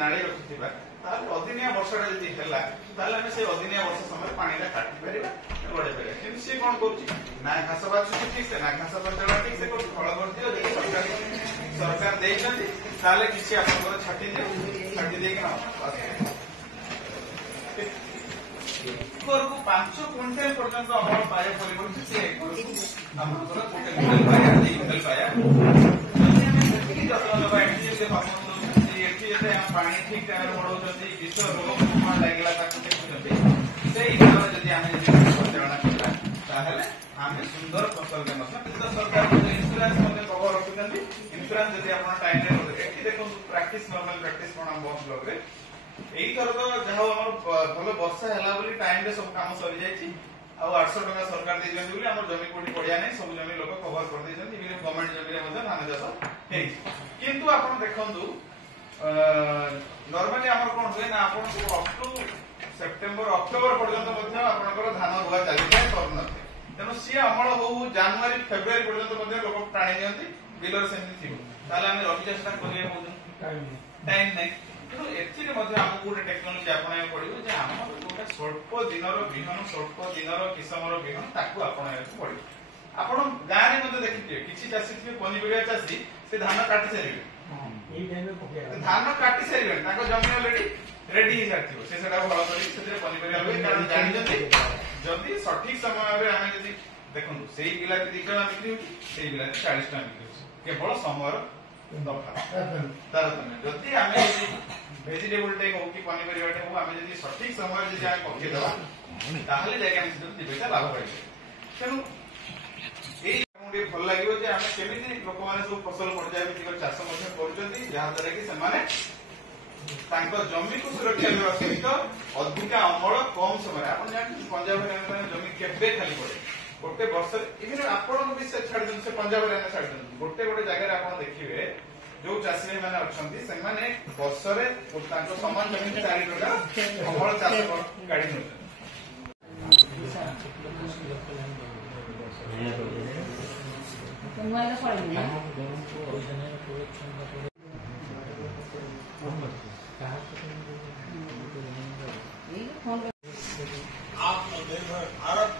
नाड़ी रखुवा अदिनिया वर्षा जब है आम से अदिनिया वर्ष समय पानी काटी पार गड़े पार कि सी कौन कर घास बाछुची ठीक से ना घास बचला ठीक से फल कर दियो सरकार देते किसी आप छाटी दियो छाटी दे 5 क्विंटाल पर्यंत अमल पाया पानी ठीक टाइम बढ़ाऊँ विष रोग लगे परिचालना करा आम सुंदर फसल सरकार इन्शुरांस कवर रखुच्च इन्शुरांस जब आप टाइम देखो प्राक्टिस नॉर्मल प्राक्टिस कौन आम ब्लॉक रे एथर तो जहाँ भल वर्षा है टाइम सब कम सरी जाइए 800 टका सरकार देते जमी कोटी पड़ा नहीं सब जमी लोग कवर कर गवर्नमेंट जमी धान चाष किंतु आप देखु नॉर्मली आम कौन हुए ना आप सेप्टेम्बर अक्टोबर पर्यंत आपंकर धान रुआ चली जाए सर न तेणु सी अमल हो जनवरी फेब्रुआरी पर्यंत लोक टाणी दिखती बिलर सेमती थी रही चेष्टा करें टाइम नहीं तेणु एमको गोटे टेक्नोलोजी अपना पड़ो गोटे स्वल्प दिन विहन स्वल्प दिन किसम विहन ताकू अपना पड़ो आप गाँव में देखिए किसी चाषी थे पनीपरिया चाषी से धान काटी सारे धान काटी सारे जमी अलरेडी रेडी हो सारी से भल कर पनीपरिया लगे कारण जानते जदि सठिक समय आम देखो से बिलाती 2 टका बिक्री होती बिलाती 40 टका बिक्री केवल समय जदि आम भेजिटेबल टे हो कि पनीपरिया टे हो आम सठिक समय पकेदेवा लाभ पाई तेणु ये भल लगे आम केमी लोक मैंने सब फसल पर्याय भित्तिक चाष जहाद्वारा कि जमी को सुरक्षा देवा सहित अधिका अमल कम समय आप जानते पंजाब हरियाणा जमी केबे खाली पड़े गोटे वर्ष इवन आपण भी से छाड़ दिन से पंजाब हरियाणा छाड़ दिन गोटे गोटे जगह आप देखिए जो चाषी मैंने अच्छा से वर्ष समान जमीन 4 टका अमल चाष गाड़ी नौ आत्मनिर्भर भारत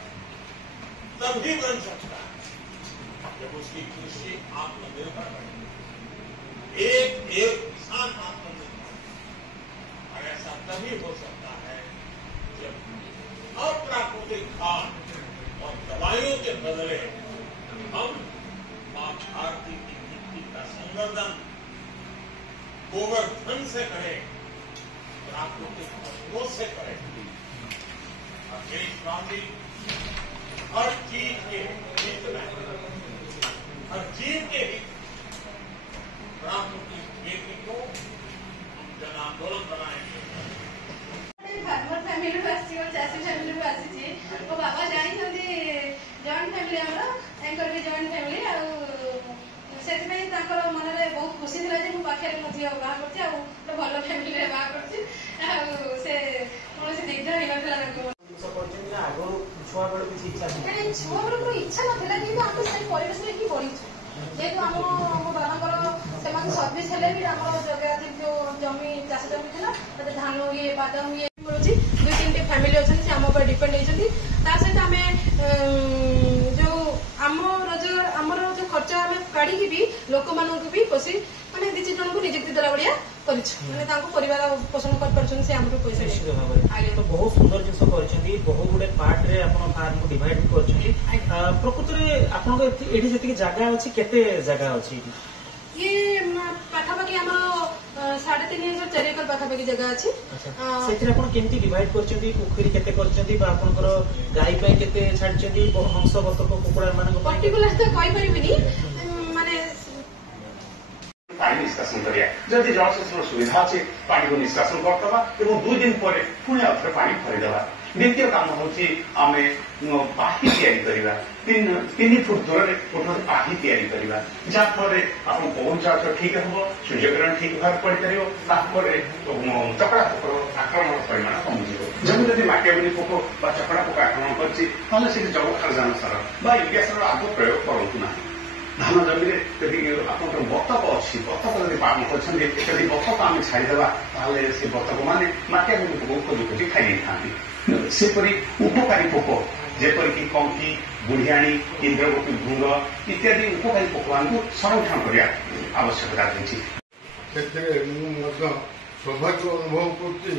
तभी बन सकता है जब उसकी कृषि आत्मनिर्भर बने एक किसान आत्मनिर्भर और ऐसा तभी हो सकता है जब अप्राकृतिक खाद और दवाइयों के बदले हम मां भारती की मिट्टी का संवर्धन गोवर्धन से करें प्राकृतिक वस्तुओं से करें हर चीज के हित में हर जीव के हित प्राकृतिक खेती को हम जन आंदोलन बनाएंगे फैमिली चाषी फैमिली मो बाबा जानते जॉइंट फैमिली आमर जॉइंट फैमिली से मन में बहुत खुशी था पाखे मो झी बाहर कर भल फैमिली बाहर कर दिग्ध हो छुआ बेलू इच्छा ना कि परिवेश में ही बढ़ी जेहतु आम बाबा सर्विस जो जमी चाष जमी था धान ये बादाम ये मिलूँ 2-3 फैमिली अच्छा आम डिपेंड होती सहित आम जो आम रोजगार आमर जो खर्च आम काढ़ी भी लोक मानक भी पोषी मैंने 2-3 जन को निजुक्ति देला भाया परिवार पोषण कर पैसा तो बहुत सुंदर जिन बहुत गुड़े पार्ट रे फार्म को डिवाइड कर प्रकृत में आपन जी जगह अच्छी केते जगह अच्छी ये पाखापाखि आम 3,500-4 एकर पाखापाखि जगह अच्छी केमती डिवाइड कर पोखरी केते कर गाई केते छाड़ी हंस बतक कुकुड़ा मान पर्टिकुलर तो कहीपरि माने पानी निष्कासन करिया जदि जलसेचन सुविधा अच्छे पानी को निष्कासन करदबा एवं 2 दिन पर पुणी आउथरे पानी भरीदबा द्वितीय काम होची आमे पाही तैयारी करिबा 3 फुट दूर रे पाही तैयारी करिबा जा फरे आपन पहुंचा ठीक हबो सूर्यकिरण ठीक भार पड़ परियो तापर चकड़ा पोकर आक्रमण परिमाण कमिଯିବ जब जदि माटियाबनी पोको बा चकड़ा पोक आक्रमण करछि ताले से जब खारजान सर बा यूरिया सर आगो प्रयोग करंतु ना ଧାନ ଜମିରେ ଯଦି ଆପଣଙ୍କର ବତକ ଅଛି, ବତକ ଯଦି ପାଳନ କରିଛନ୍ତି, ଯଦି ବତକ ଆମେ ଛାଡ଼ିଦେବା ତାହେଲେ ସେ ବତକ ମାନେ ମାଟିଆ ପୋକ ଖୋଜି ଖୋଜି ଖାଇ ଦେଇଥାନ୍ତି। ସେପରି ଉପକାରୀ ପୋକ ଯେପରିକି କଙ୍କି, ବୁଢିଆଣୀ, ଇନ୍ଦ୍ରଗୋପୀ ଭୃଙ୍ଗ ଇତ୍ୟାଦି ଉପକାରୀ ପୋକମାନଙ୍କୁ ସଂରକ୍ଷଣ କରିବା ଆବଶ୍ୟକତା ରହିଛି। ସେଥିରେ ମୁଁ ମଧ୍ୟ ସୌଭାଗ୍ୟ ଅନୁଭବ କରୁଛି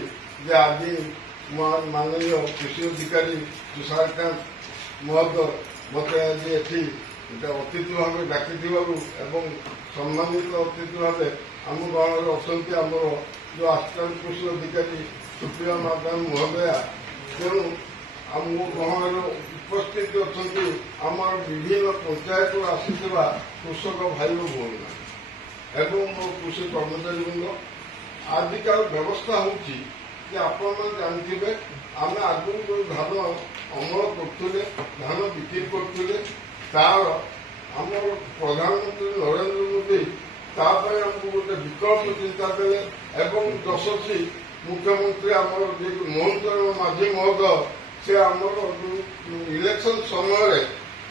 ଯେ ଆଜି ମାନନୀୟ କୃଷି ଅଧିକାରୀ ତୁଷାରକାନ୍ତ ମହୋଦୟ ମୋତେ ଆଜି ଏଠି ଅତିଥି ଭାବେ ଡାକିଥିବାରୁ ଏବଂ ସମ୍ମାନିତ ଅତିଥି ଭାବେ ଆମ ଗାଁରେ ଅଛନ୍ତି ଆମର ଯେଉଁ ଆସିଷ୍ଟାଣ୍ଟ କୃଷି ଅଧିକାରୀ ସୁପ୍ରିୟା ମାଦାନ ମହୋଦୟା। ତେଣୁ ଆମ ଗାଁର ଉପସ୍ଥିତ ଅଛନ୍ତି ଆମର ବିଭିନ୍ନ ପଞ୍ଚାୟତରୁ ଆସିଥିବା କୃଷକ ଭାଇ ଓ ଭଉଣୀମାନେ ଏବଂ ମୋ କୃଷି କର୍ମଚାରୀବୃନ୍ଦ। ଆଜିକାର ବ୍ୟବସ୍ଥା ହେଉଛି ଯେ ଆପଣମାନେ ଜାଣିଥିବେ ଆମେ ଆଗରୁ ଯେଉଁ ଧାନ ଅମଳ କରୁଥିଲେ, ଧାନ ବିକ୍ରି କରୁଥିଲେ, ତାର ଆମର ପ୍ରଧାନମନ୍ତ୍ରୀ ନରେନ୍ଦ୍ର ମୋଦି ତା ପାଇଁ ଆମକୁ ଗୋଟେ ବିକଳ୍ପ ଚିନ୍ତା ଦେଲେ ଏବଂ ଯଶସ୍ୱୀ ମୁଖ୍ୟମନ୍ତ୍ରୀ ଆମର ମୋହନ ଚରଣ ମାଝୀ ମହୋଦୟ ସେ ଆମର ଇଲେକ୍ସନ ସମୟରେ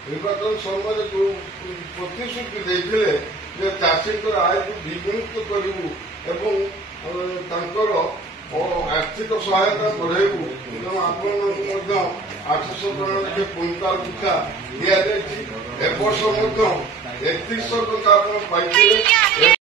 ନିର୍ବାଚନ ସମୟରେ ଯେଉଁ ପ୍ରତିଶ୍ରୁତି ଦେଇଥିଲେ ଯେ ଚାଷୀଙ୍କର ଆୟକୁ ଦ୍ୱିଗୁଣିତ କରିବୁ ଏବଂ ତାଙ୍କର ଆର୍ଥିକ ସହାୟତା ବଢ଼େଇବୁ। ତେଣୁ ଆପଣମାନଙ୍କୁ ମଧ୍ୟ 800 ଟଙ୍କା ଲେଖେ କୁଇଣ୍ଟାଲ ପିଛା ଦିଆଯାଇଛି। ଏ ବର୍ଷ ମଧ୍ୟ 3100 ଟଙ୍କା ଆପଣ ପାଇଥିଲେ।